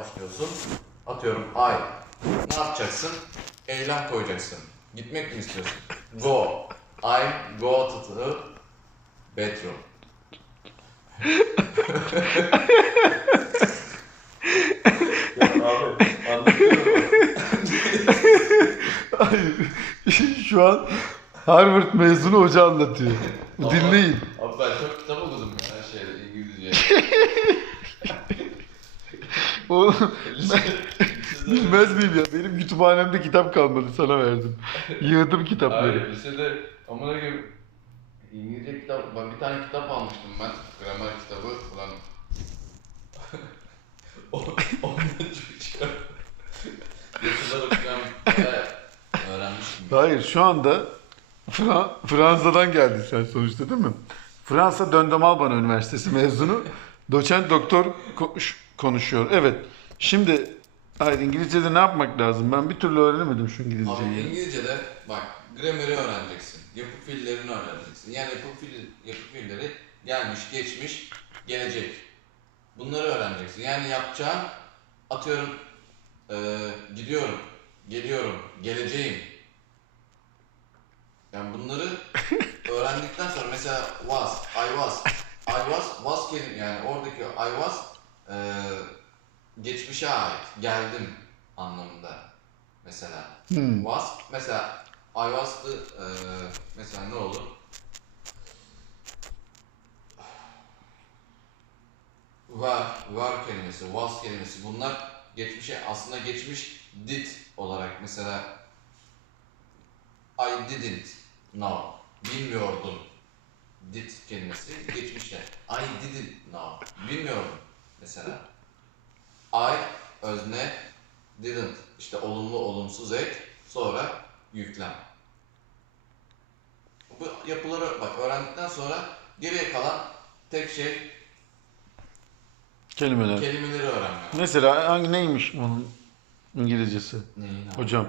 başlıyorsun. Atıyorum ay. Ne yapacaksın? Eylem koyacaksın. Gitmek mi istiyorsun? Go. I go to the bedroom. Abi anlatıyorum. Hayır. Şu an Harvard mezunu hoca anlatıyor. Dinleyin. Abi ben çok kitap okudum ya şeyde İngilizce. Oğlum bilmez miyim ya? Benim kütüphanemde kitap kalmadı sana verdim. Yığdım kitapları. Abi lisede amına koyayım İngilizce kitap, ben bir tane kitap almıştım ben. Gramer kitabı. Ulan o, ondan çok çıkar. Yazılar okuyan bayağı öğrenmiştim. Hayır şu anda Fra- Fransa'dan geldin sen sonuçta değil mi? Fransa Döndemalban Üniversitesi mezunu. Doçent doktor konuşuyor. Evet. Şimdi hayır İngilizce'de ne yapmak lazım? Ben bir türlü öğrenemedim şu Abi İngilizceyi. İngilizce'de bak grameri öğreneceksin. Yapı fiillerini öğreneceksin. Yani yapı, fiil, yapı fiilleri gelmiş, geçmiş, gelecek. Bunları öğreneceksin. Yani yapacağın atıyorum eee, gidiyorum, geliyorum, geleceğim. Yani bunları öğrendikten sonra mesela was, I was, I was, was kelime yani oradaki I was eee, geçmişe ait, geldim anlamında mesela. Hmm. Was mesela I was the eee, mesela ne olur? Var, var kelimesi, was kelimesi bunlar geçmişe aslında geçmiş did olarak mesela I didn't know bilmiyordum did kelimesi geçmişte I didn't know bilmiyordum mesela I özne didn't işte olumlu olumsuz ek sonra yüklem. Bu yapıları bak öğrendikten sonra geriye kalan tek şey Kelimeler. kelimeleri öğrenmek. Mesela hangi neymiş bunun İngilizcesi? Neyin abi? Hocam.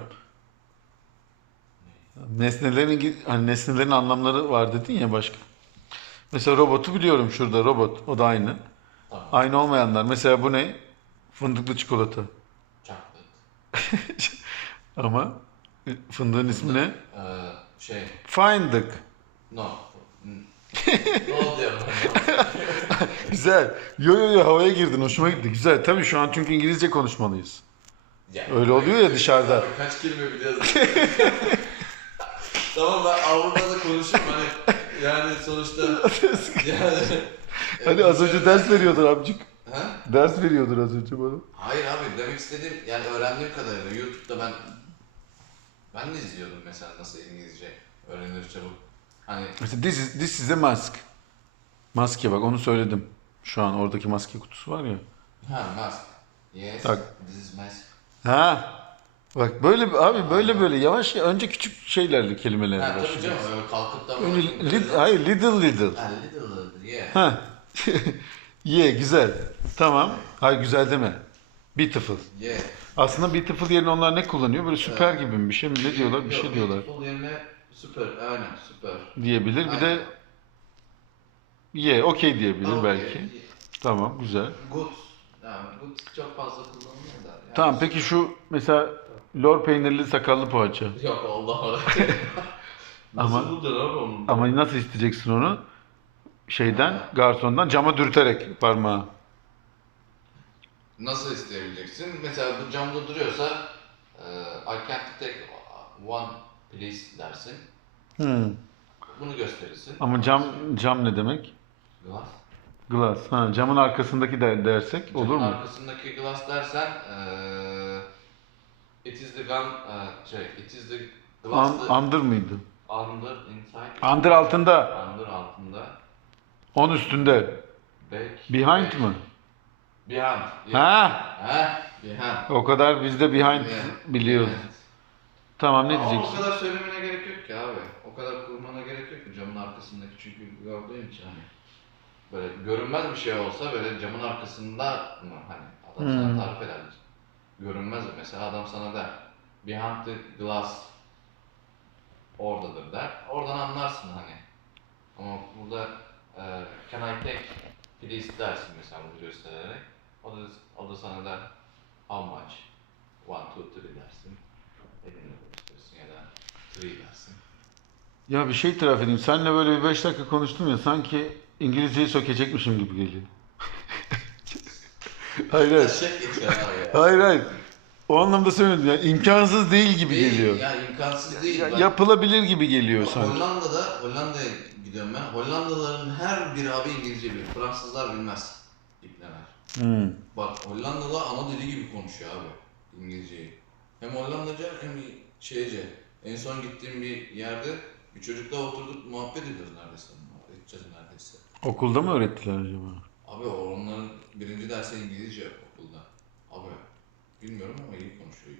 Nesnelerin İngi- hani nesnelerin anlamları var dedin ya başka. Mesela robotu biliyorum şurada robot. O da aynı. Aynı olmayanlar. Mesela bu ne? Fındıklı çikolata. Ama fındığın ismi ne? Ee, şey Fındık. no. ne oldu ya? Güzel. Yo yo yo havaya girdin. Hoşuma gitti. Güzel. Tabii şu an çünkü İngilizce konuşmalıyız. Ya, Öyle oluyor ya dışarıda. Kaç kelime biliyoruz. tamam ben Avrupa'da konuşurum hani yani sonuçta yani Hani az önce ders veriyordur amcık. Ha? Ders veriyordur az önce bana. Hayır abi demek istediğim yani öğrendiğim kadarıyla YouTube'da ben ben de izliyordum mesela nasıl İngilizce öğrenir çabuk. Hani Mesela this is, this is a mask. Maske bak onu söyledim. Şu an oradaki maske kutusu var ya. ha mask. Yes. Tak. This is mask. Ha. Bak böyle abi böyle böyle yavaş ya önce küçük şeylerle kelimelerle Ha tabii canım öyle kalkıp da Öyle li- hayır little little. Ha little little yeah. Ha. Ye güzel. Tamam. Hayır güzel deme. Beautiful. Yeah. Aslında beautiful yerine onlar ne kullanıyor? Böyle süper gibi mi bir şey mi? Ne diyorlar? Bir Yok, şey diyorlar. beautiful yerine süper aynen süper. Diyebilir. Bir de ye, okey diyebilir Okay, belki. yeah. Tamam, güzel. Good. Yani good çok fazla kullanılmıyor da. Yani Tamam peki şu mesela lor peynirli sakallı poğaça. Yok Allah Allah. Ama- Nasıl bulacaksın abi onu? Ama nasıl isteyeceksin onu? Şeyden, garsondan cama dürterek parmağı. Nasıl isteyebileceksin? Mesela bu camda duruyorsa e, I can't take one please dersin. Hmm. Bunu gösterirsin. Ama cam cam ne demek? Glass. Glass. Ha, camın arkasındaki de dersek olur Camın mu? arkasındaki glass dersen e, it is the gun e, şey it is the glass An, the under mıydı? under inside Under altında, under altında on üstünde. back Behind back. mı? Behind. Yeah. Ha, Ha? Behind. o kadar biz de behind Yeah. biliyoruz. Behind. Tamam ne Ama o diyeceksin? kadar söylemene gerek yok ki abi. O kadar kurmana gerek yok ki camın arkasındaki çünkü gördüğün için hani. Böyle görünmez bir şey olsa böyle camın arkasında mı hani adam Hmm. sana tarif eder. Görünmez mesela adam sana der. Behind the glass oradadır der. Oradan anlarsın hani. Ama burada e, can I take please dersin mesela bunu göstererek. O da, o da sana der how much? One, two, three dersin. Elini gösterirsin ya da three dersin. Ya bir şey itiraf edeyim. Seninle böyle bir 5 dakika konuştum ya sanki İngilizceyi sökecekmişim gibi geliyor. hayır hayır. Hayır hayır. O anlamda söylemedim. Yani imkansız değil gibi Değil, geliyor. Ya imkansız değil. Ya- Ben- yapılabilir gibi geliyor Bak, sanki. Hollanda'da, Hollanda'ya gidiyorum ben. Hollandalıların her biri abi İngilizce bilir. Fransızlar bilmez. İpneler. Hmm. Bak Hollandalı ana dili gibi konuşuyor abi İngilizceyi. Hem Hollandaca hem şeyce. En son gittiğim bir yerde bir çocukla oturduk muhabbet ediyoruz neredeyse. Muhabbet edeceğiz neredeyse. Okulda mı öğrettiler acaba? Abi onların birinci dersi İngilizce okulda. Abi bilmiyorum ama iyi konuşuyor.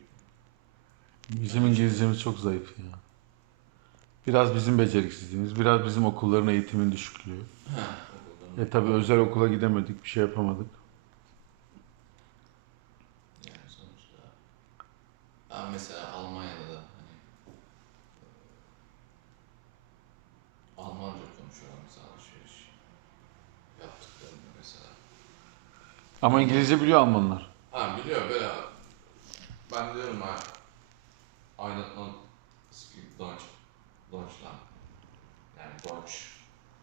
Bizim İngilizcemiz çok zayıf ya. Biraz bizim beceriksizliğimiz, biraz bizim okulların eğitimin düşüklüğü. E tabi özel okula gidemedik, bir şey yapamadık. Yani sonuçta. Ben mesela Almanya'da da hani e, Almanca konuşuyorlar mesela alışveriş yaptıklarında mesela. Ama İngilizce biliyor Almanlar. Ha biliyor böyle ben diyorum ha speak Deutsch Deutschland yani Deutsch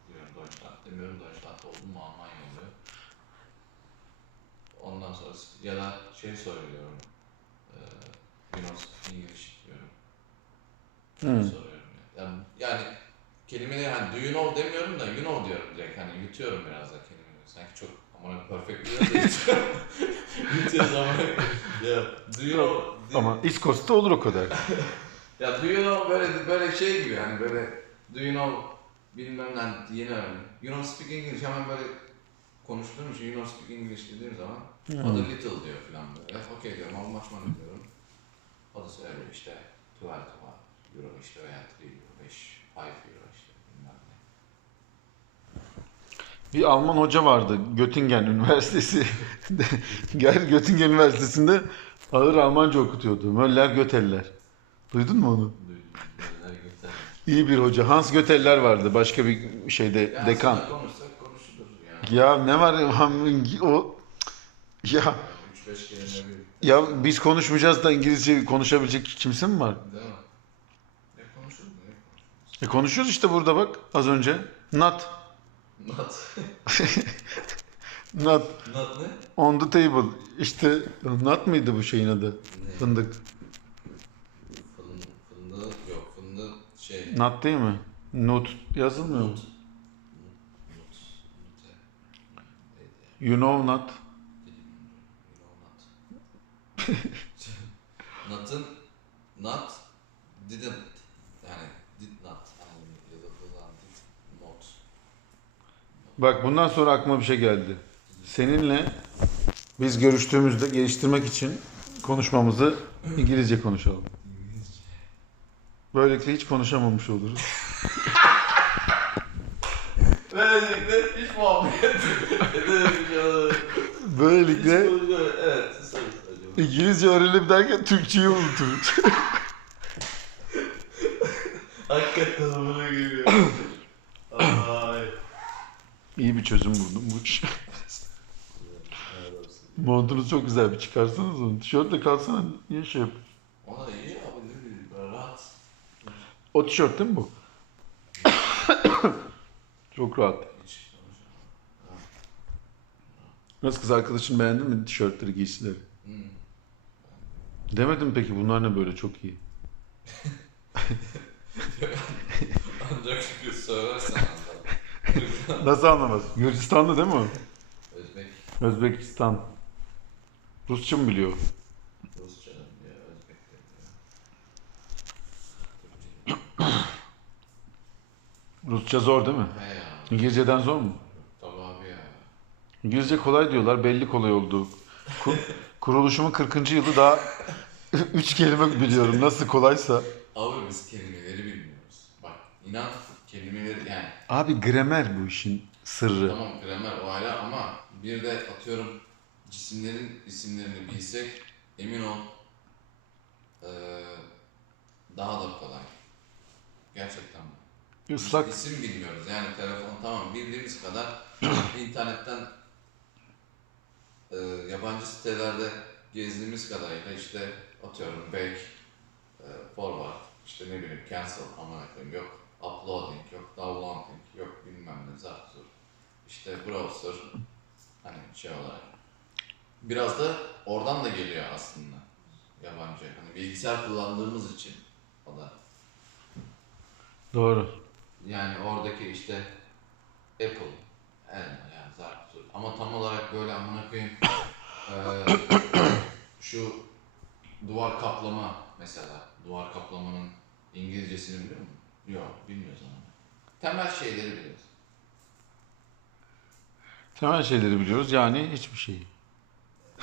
diyorum Deutschland demiyorum Deutschland oldu mu Almanya oluyor. Ondan sonra ya da şey söylüyorum eee you know English diyorum. Hmm. Soruyorum yani. yani. Yani kelimeleri hani do you know demiyorum da you know diyorum direkt hani yutuyorum biraz da kelimeleri. Sanki çok aman perfect bir. Yutuyoruz ama. ya do you know Ama Coast'ta olur o kadar. ya do you know böyle böyle şey gibi hani böyle do you know bilmem ne yeni öğrendim. You know speak English hemen böyle konuştuğum için you know speak English dediğim zaman o da little diyor falan böyle. Okey diyorum how much money diyorum. O da söylüyor işte 12 euro işte veya 3 euro 5 5 euro işte bilmem ne. Bir Alman hoca vardı Göttingen Üniversitesi. Gel Göttingen Üniversitesi'nde ağır Almanca okutuyordu. Möller Göteller. Duydun mu onu? İyi bir hoca. Hans Göteller vardı başka bir şeyde Ya dekan. konuşsak konuşulur yani. Ya ne var o ya 3-5 kelime bir. ya biz konuşmayacağız da İngilizce konuşabilecek kimse mi var? Değil mi? Ne konuşulur ne? E konuşuyoruz işte burada bak az önce. Not. Not. Not Not ne? on the table. İşte not mıydı bu şeyin adı? Ne? Fındık, fındık yok fındık şey. Not değil mi? Not yazılmıyor mu? Not. You know not. Not'ın not didn't yani did not yani did not. Bak bundan sonra aklıma bir şey geldi. Seninle biz görüştüğümüzde geliştirmek için konuşmamızı İngilizce konuşalım. Böylelikle hiç konuşamamış oluruz. Böylelikle hiç muhabbet edememiş Böylelikle Evet. İngilizce öğrenelim derken Türkçeyi unuturuz. Hakikaten bana geliyor. Ay. İyi bir çözüm buldum bu iş. Montunuz çok güzel bir çıkarsanız onu. Tişörtle kalsana niye şey yap? Ona iyi abi ne bileyim böyle rahat. O tişört değil mi bu? çok rahat. Nasıl kız arkadaşın beğendin mi tişörtleri, giysileri? Demedim peki bunlar ne böyle çok iyi. Ancak çünkü söylersen anlarım. Nasıl anlamaz? Gürcistanlı değil mi o? Özbek, Özbekistan. Rusça mı biliyor? Rusça ya Özbek de ya. Rusça zor değil mi? He ya. İngilizceden zor mu? Tabii abi ya. İngilizce kolay diyorlar. Belli kolay oldu. Ku- kuruluşumun 40. yılı daha 3 kelime biliyorum. Nasıl kolaysa. Abi biz kelimeleri bilmiyoruz. Bak inan kelimeleri yani Abi gramer bu işin sırrı. tamam gramer o hala ama bir de atıyorum cisimlerin isimlerini bilsek emin ol eee, daha da kolay. Gerçekten bu. Islak isim bilmiyoruz yani telefon tamam bildiğimiz kadar internetten eee, yabancı sitelerde gezdiğimiz kadarıyla işte atıyorum back, e, forward, işte ne bileyim cancel aman koyayım yok uploading, yok downloading, yok bilmem ne zaptur. İşte browser hani şey olarak. Biraz da oradan da geliyor aslında yabancı. Hani bilgisayar kullandığımız için o da. Doğru. Yani oradaki işte Apple, Elma yani Zartur. Ama tam olarak böyle amına koyayım eee, şu duvar kaplama mesela. Duvar kaplamanın İngilizcesini biliyor musun? Yok, bilmiyoruz ama. Temel şeyleri biliyoruz. Temel şeyleri biliyoruz yani hiçbir şey.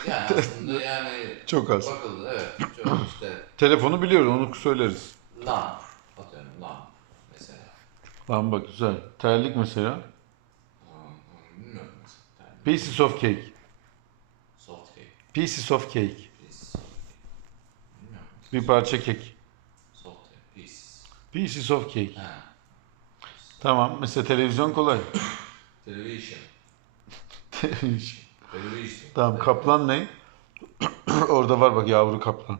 Yani aslında yani Çok az. bakıldı evet çok işte Telefonu biliyoruz onu söyleriz. lamp. Lan bak güzel. Terlik mesela. Bilmiyorum mesela. Pieces of cake. soft cake, Pieces of cake. piece, soft cake. Bilmiyorum. Bir parça kek. Soft cake, piece. Pieces of cake. Ha. Tamam. Mesela televizyon kolay. Television. Television. tamam. Kaplan ne? Orada var bak yavru kaplan.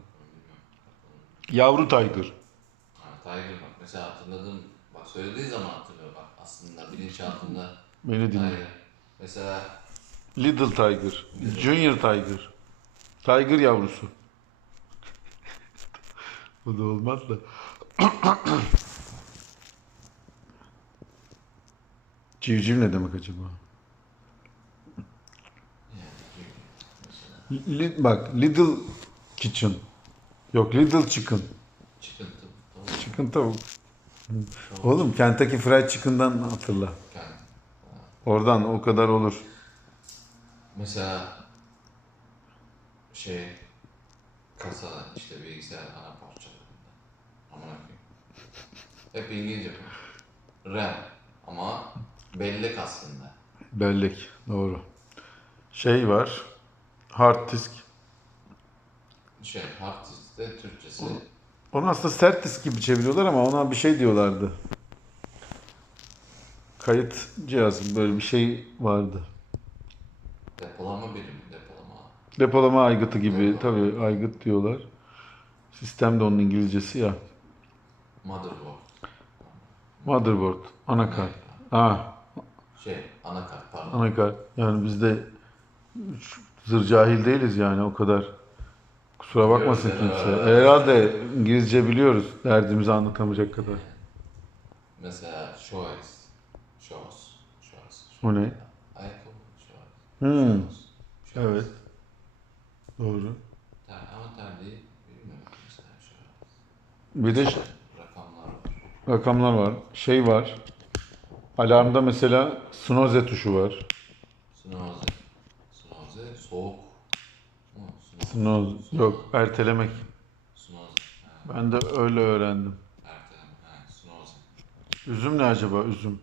Yavru tiger. Ha, Tiger bak mesela hatırladım. Söylediği zaman hatırlıyor bak aslında bilinçaltında Beni dinle. Tiger. Mesela Little tiger. Junior tiger. Tiger yavrusu. Bu da olmaz da. Civciv ne demek acaba? Li- bak Little kitchen. Yok Little chicken. çıkıntı tavuk Chicken tavuk. Oğlum Kentucky Fried Chicken'dan hatırla. Oradan o kadar olur. Mesela şey kasa işte bilgisayar ana parçalarında. Aman. Hep İngilizce. RAM ama bellek aslında. Bellek. Doğru. Şey var. Hard disk. Şey hard diskte Türkçesi Onu aslında sert disk gibi çeviriyorlar ama ona bir şey diyorlardı. Kayıt cihazı böyle bir şey vardı. depolama birimi depolama. Depolama aygıtı gibi tabii aygıt diyorlar. Sistem de onun İngilizcesi ya. Motherboard. Motherboard, anakart. Ha, Şey anakart pardon. anakart. Yani biz de zır cahil değiliz yani o kadar. Kusura bakmasın Biliyoruz, kimse. Herhalde İngilizce biliyoruz. Derdimizi anlatamayacak kadar. Mesela choice. Shows. Shows. O ne? Ayakkabı. Shows. Hmm. Shows. Shows. Evet. Doğru. Ter, ama terliği bilmiyorum mesela. Bir de Rakamlar var. rakamlar var. Şey var. Alarmda mesela snoze tuşu var. Snoze. Snoze soğuk. Snoz yok ertelemek. Snoze. Ha, Ben de öyle öğrendim. erteleme. Snoze. Üzüm ne acaba üzüm?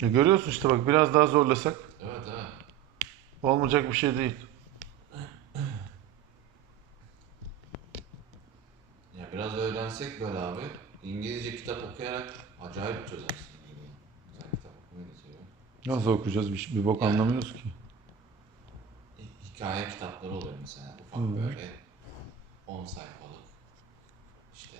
Ya görüyorsun işte bak biraz daha zorlasak Evet evet. olmayacak bir şey değil. Ya biraz öğrensek böyle abi. İngilizce kitap okuyarak acayip çözersin. Güzel kitap okumayı da seviyorum. Nasıl okuyacağız bir, bir bok anlamıyoruz ki. Hikaye kitapları oluyor mesela ufak Hı. böyle 10 sayfalık işte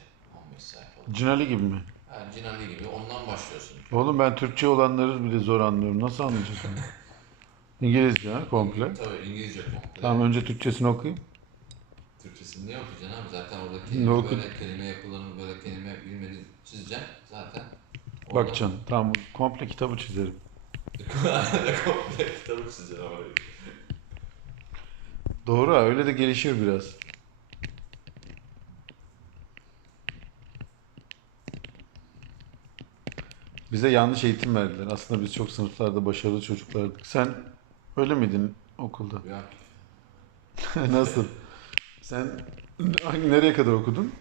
15 sayfalık. Cinali gibi mi? Yani Cinali gibi ondan başlıyorsun. Oğlum ben Türkçe olanları bile zor anlıyorum. Nasıl anlayacağım? İngilizce ha komple. Tabii İngilizce komple. Tamam önce Türkçesini okuyayım. Türkçesini ne okuyacaksın abi? Zaten orada kelime oku- böyle kelime yapılarını böyle kelime bilmediğini çizeceksin zaten. Bakacaksın. Tamam komple kitabı çizerim. komple kitabı çizeceksin ama. Doğru ha öyle de gelişir biraz. Bize yanlış eğitim verdiler. Aslında biz çok sınıflarda başarılı çocuklardık. Sen öyle miydin okulda? Yok. Nasıl? Sen hangi nereye kadar okudun?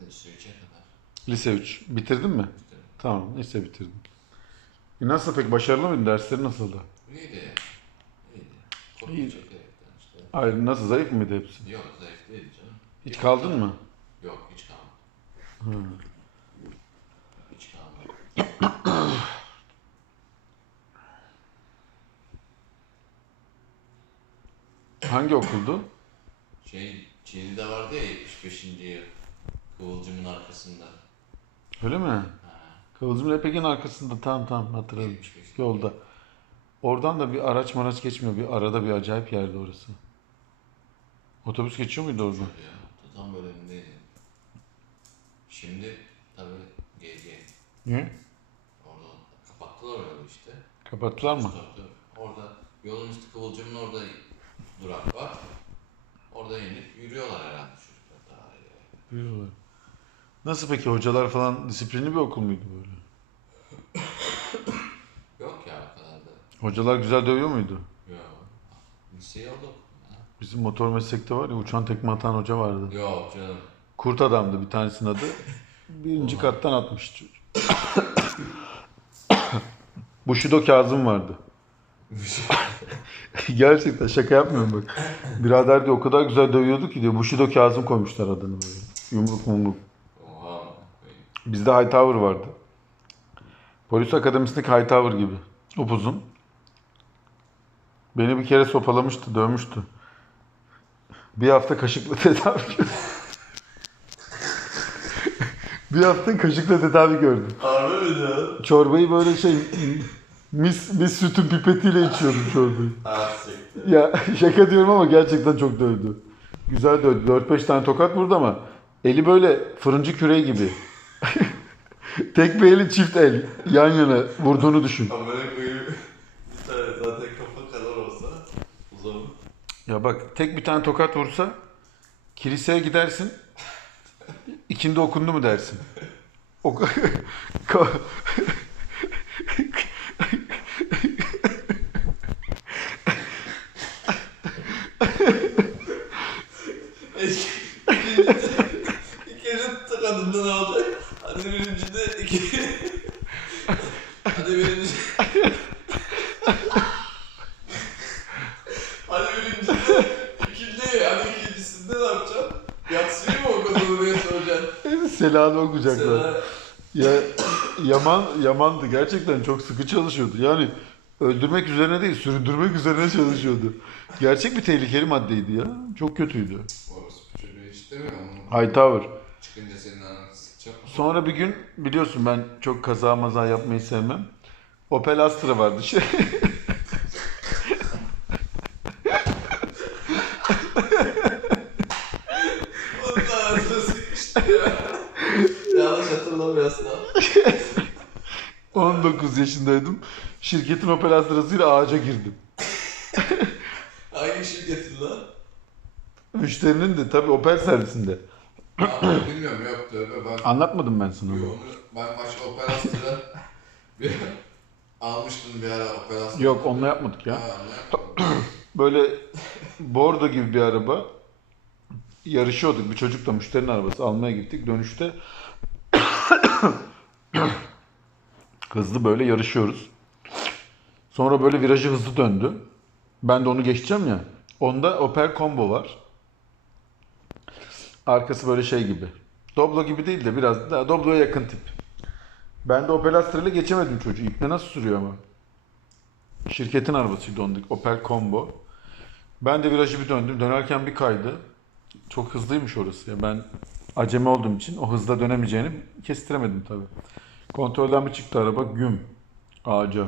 Lise 3'e kadar. Lise 3. Bitirdin mi? bitirdim. Tamam, lise bitirdim. E nasıl pek başarılı mıydın? Dersleri nasıldı? İyiydi ya. İyiydi. İyi. çekerekten Hayır, nasıl zayıf mıydı hepsi? Yok zayıf değildi canım. Hiç kaldın mı? Yok hiç kalmadı. Hı. Hiç kalmadı. Hangi okuldu? Şey, Çinli'de vardı ya 75. yıl. Kıvılcımın arkasında. Öyle mi? Ha, Kıvılcım Lepek'in arkasında tam tam hatırladım. 75. Yolda. Oradan da bir araç maraç geçmiyor. Bir arada bir acayip yerde orası. Otobüs geçiyor muydu? Tabii ya. Tam bölümündeydi. Şimdi tabii GG. Niye? Orada kapattılar yolu işte. Kapattılar mı? Orada yolun üstü Kıvılcım'ın orada durak var. Orada inip yürüyorlar herhalde çocuklar daha iyi. Biliyorlar. Nasıl peki hocalar falan disiplinli bir okul muydu böyle? Yok ya o kadar da. Hocalar güzel dövüyor muydu? Yok. Liseyi orada okudum ya. Bizim motor meslekte var ya uçan tekme atan hoca vardı. Yok canım. Kurt adamdı bir tanesinin adı. Birinci kattan atmış çocuk. Bushido Kazım vardı. Gerçekten şaka yapmıyorum bak. Birader diyor o kadar güzel dövüyordu ki diyor. Bushido Kazım koymuşlar adını böyle. Yumruk mumruk. Oha. Bizde Hightower vardı. Polis akademisindeki Hightower gibi. Upuzun. Beni bir kere sopalamıştı, dövmüştü. Bir hafta kaşıkla tedavi bir hafta kaşıkla tedavi gördüm. Harbi mi ya? Çorbayı böyle şey mis, mis sütün pipetiyle içiyordum çorbayı. Siktir. Ya şaka diyorum ama gerçekten çok dövdü. Güzel dövdü. 4-5 tane tokat vurdu ama eli böyle fırıncı küreği gibi. Tek bir eli çift el yan yana vurduğunu düşün. Amına koyayım. Bir tane zaten kafa kadar olsa uzun. Ya bak tek bir tane tokat vursa kiliseye gidersin. İkindi okundu mu dersin. O İkinci tıkadında ne olacak? Hadi birincide iki... Hadi birinci... Hadi birincide ikinci, hadi ikincisinde ne yapacaksın? Yatsıyı mı okudun diye soracaksın. Selanı okuyacaklar. Sana... Ya Yaman Yaman'dı gerçekten çok sıkı çalışıyordu. Yani öldürmek üzerine değil, süründürmek üzerine çalışıyordu. Gerçek bir tehlikeli maddeydi ya. Çok kötüydü. Hightower. Çıkınca senin mı? Sonra bir gün biliyorsun ben çok kaza maza yapmayı sevmem. Opel Astra vardı. Şey, Onun anasını sıkıştı ya. Yanlış hatırlamıyorsun ha. 19 yaşındaydım. Şirketin Opel Astra'sıyla ağaca girdim. Hangi şirketin lan? Müşterinin de tabii Opel servisinde. Aa, bilmiyorum yok tövbe ben. Anlatmadım ben sana. Onu, ben başka Opel Astra bir almıştım bir ara Opel Astra. Yok onunla yapmadık ya. Böyle bordo gibi bir araba. Yarışıyorduk. Bir çocukla müşterinin arabası almaya gittik. Dönüşte hızlı böyle yarışıyoruz. Sonra böyle virajı hızlı döndü. Ben de onu geçeceğim ya. Onda Opel Combo var. Arkası böyle şey gibi. Doblo gibi değil de biraz daha Doblo'ya yakın tip. Ben de Opel Astra ile geçemedim çocuğu. İple nasıl sürüyor ama. Şirketin arabasıydı ondaki Opel Combo. Ben de virajı bir döndüm. Dönerken bir kaydı. Çok hızlıymış orası ya. Ben acemi olduğum için o hızla dönemeyeceğini kestiremedim tabii. Kontrolden bir çıktı araba güm ağaca.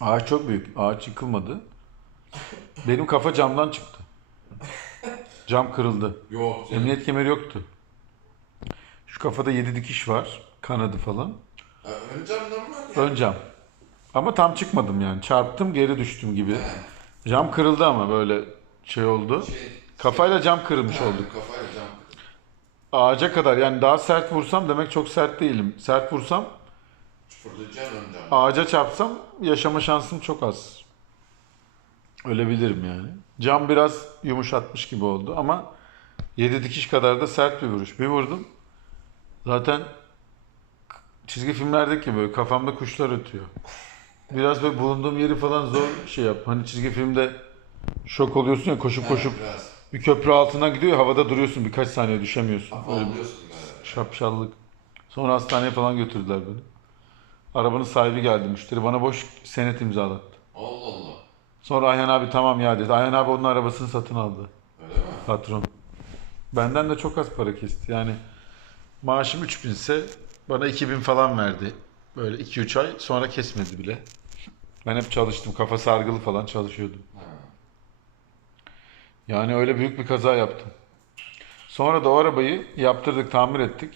Ağaç çok büyük. Ağaç yıkılmadı. Benim kafa camdan çıktı. Cam kırıldı. Yok canım. Emniyet kemeri yoktu. Şu kafada yedi dikiş var. Kanadı falan. Ha, ön cam normal ya. Ön cam. Ama tam çıkmadım yani. Çarptım geri düştüm gibi. Cam kırıldı ama böyle şey oldu. Şey, Kafayla cam kırılmış ha, olduk. Kafayla cam. Ağaca kadar yani daha sert vursam demek çok sert değilim. Sert vursam Fırlayacaksın ön cam. ağaca çarpsam yaşama şansım çok az. Ölebilirim yani. Cam biraz yumuşatmış gibi oldu ama yedi dikiş kadar da sert bir vuruş. Bir vurdum. Zaten çizgi filmlerdeki böyle kafamda kuşlar ötüyor. Biraz böyle bulunduğum yeri falan zor şey yap. Hani çizgi filmde şok oluyorsun ya koşup koşup Biraz. Bir köprü altına gidiyor ya, havada duruyorsun birkaç saniye düşemiyorsun. Bir şapşallık. Sonra hastaneye falan götürdüler beni. Arabanın sahibi geldi müşteri bana boş senet imzalattı. Allah Allah. Sonra Ayhan abi tamam ya dedi. Ayhan abi onun arabasını satın aldı. Öyle mi? Patron. Benden de çok az para kesti. Yani maaşım 3000 ise bana 2000 falan verdi. Böyle 2-3 ay sonra kesmedi bile. Ben hep çalıştım. Kafa sargılı falan çalışıyordum. Yani öyle büyük bir kaza yaptım. Sonra da o arabayı yaptırdık, tamir ettik.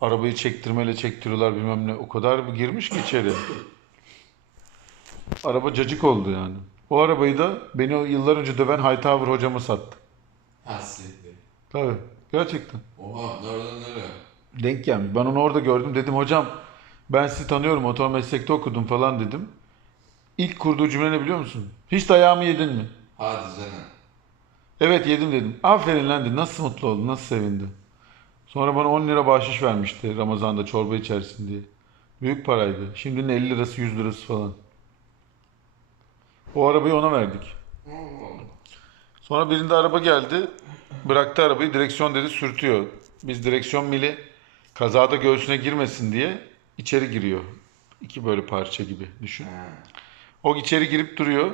Arabayı çektirmeyle çektiriyorlar bilmem ne. O kadar bir girmiş ki içeri. Araba cacık oldu yani. O arabayı da beni o yıllar önce döven Hightower hocama sattı. Ha siktir. Tabii. Gerçekten. Oha nereden nereye? Denk gelmiş. Ben onu orada gördüm. Dedim hocam ben sizi tanıyorum. Otomobil meslekte okudum falan dedim. İlk kurduğu cümle ne biliyor musun? Hiç dayağımı yedin mi? Hadi canım. Evet yedim dedim. Aferin lan dedi. Nasıl mutlu oldu? Nasıl sevindi? Sonra bana 10 lira bahşiş vermişti Ramazan'da çorba içersin diye. Büyük paraydı. Şimdinin 50 lirası 100 lirası falan. O arabayı ona verdik. Sonra birinde araba geldi. Bıraktı arabayı direksiyon dedi sürtüyor. Biz direksiyon mili kazada göğsüne girmesin diye içeri giriyor. İki böyle parça gibi düşün. O içeri girip duruyor.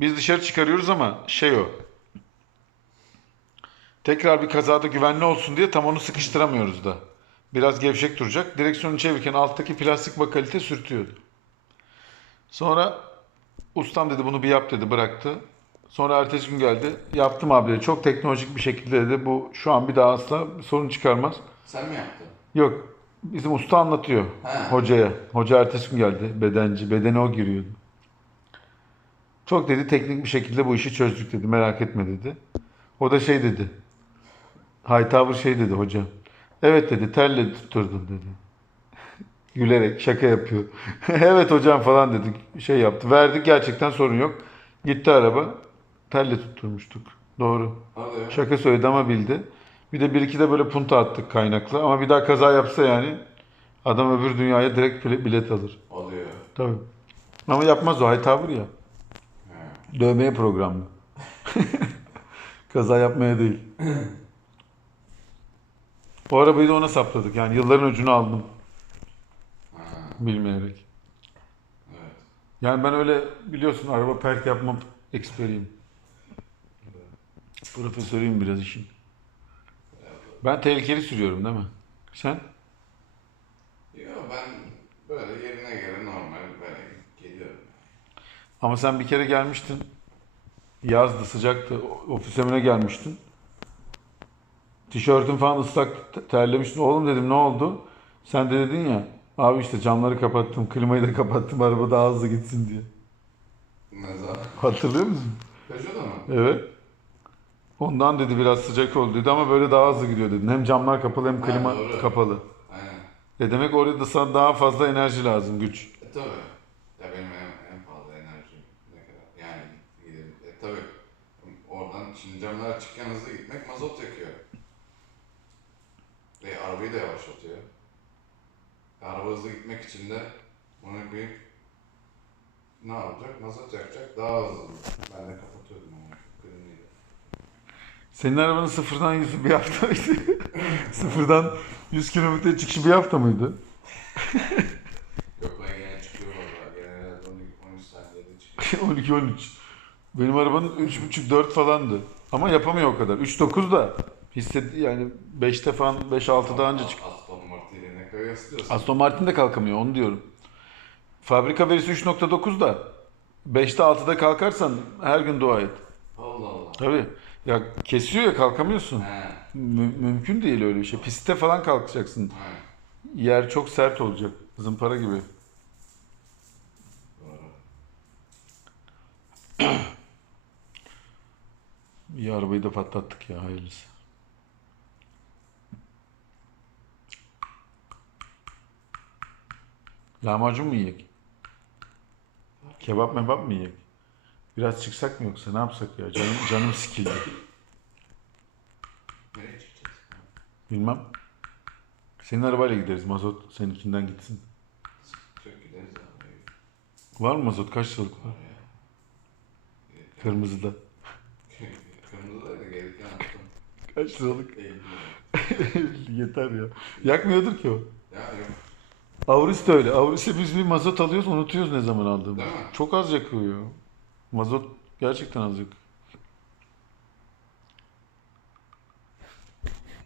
Biz dışarı çıkarıyoruz ama şey o. Tekrar bir kazada güvenli olsun diye tam onu sıkıştıramıyoruz da. Biraz gevşek duracak. Direksiyonu çevirirken alttaki plastik bakalite sürtüyordu. Sonra ustam dedi bunu bir yap dedi bıraktı. Sonra ertesi gün geldi. Yaptım abi dedi. Çok teknolojik bir şekilde dedi. Bu şu an bir daha asla sorun çıkarmaz. Sen mi yaptın? Yok. Bizim usta anlatıyor Ha. hocaya. Hoca ertesi gün geldi. Bedenci. Bedene o giriyordu. Çok dedi teknik bir şekilde bu işi çözdük dedi. Merak etme dedi. O da şey dedi. Hightower şey dedi hoca. Evet dedi telle tutturdum dedi. Gülerek şaka yapıyor. evet hocam falan dedik. Şey yaptı. Verdik gerçekten sorun yok. Gitti araba. Telle tutturmuştuk. Doğru. Hadi. Şaka söyledi ama bildi. Bir de bir iki de böyle punta attık kaynaklı. Ama bir daha kaza yapsa yani adam öbür dünyaya direkt bile- bilet alır. Oluyor. Tabii. Ama yapmaz o Hightower ya. Ha. Dövmeye programlı. kaza yapmaya değil. o arabayı da ona sapladık. Yani yılların ucunu aldım Ha. bilmeyerek. Evet. Yani ben öyle biliyorsun araba perk yapmam eksperiyim. Profesörüyüm biraz işin. Ben tehlikeli sürüyorum değil mi? Sen? Yo ben böyle yerine göre normal böyle geliyorum. Ama sen bir kere gelmiştin. Yazdı, sıcaktı. Ofis önüne gelmiştin. Tişörtün falan ıslak te- terlemiştin. Oğlum dedim ne oldu? Sen de dedin ya. Abi işte camları kapattım, klimayı da kapattım araba daha hızlı gitsin diye. Ne zaman? Hatırlıyor musun? Peugeot'da mı? Evet. Ondan dedi biraz sıcak oldu dedi ama böyle daha hızlı gidiyor dedin. Hem camlar kapalı hem Ha, klima doğru. kapalı. Aynen. E demek orada da sana daha fazla enerji lazım, güç. E tabi. Ya benim en, en fazla enerjim ne kadar? Yani gidelim. E tabi. Oradan şimdi camlar açıkken hızlı gitmek mazot yakıyor. Ve arabayı da yavaşlatıyor. E, araba hızlı gitmek için de bunu bir ne yapacak? Mazot yakacak. Daha hızlı. Ben de kapatıyordum onu. Klimayı da. Senin arabanın sıfırdan yüzü bir hafta mıydı? sıfırdan 100 kilometre çıkışı bir hafta mıydı? Yok ben gene çıkıyor valla. Gene herhalde 12 13 saniyede çıkıyor. 12-13. Benim arabanın 3.5-4 falandı. Ama yapamıyor o kadar. 3.9 da hisset yani 5'te falan 5-6'da anca çık. Aston Martin'e ne kadar istiyorsun? Aston Martin de kalkamıyor onu diyorum. Fabrika verisi 3.9 da 5'te 6'da kalkarsan her gün dua et. Allah Allah. Tabii. Ya kesiyor ya kalkamıyorsun. He. Mü- mümkün değil öyle bir şey. Pistte falan kalkacaksın. He. Yer çok sert olacak. Zımpara gibi. İyi arabayı da patlattık ya hayırlısı. Lahmacun mu yiyek? Kebap mebap mı yiyek? Biraz çıksak mı yoksa ne yapsak ya? Canım, canım sikildi. Nereye çıkacağız? Bilmem. Senin arabayla gideriz. Mazot seninkinden gitsin. Çok gideriz abi. Var mı mazot? Kaç liralık var? Ya. Kırmızıda. Kırmızıdaydı gelirken attım. Kaç liralık? 50 lira. Yeter ya. Yakmıyordur ki o. Ya yok. Avrus da öyle. Avrus'e biz bir mazot alıyoruz unutuyoruz ne zaman aldığımızı. Çok az yakıyor ya. Mazot gerçekten az yok.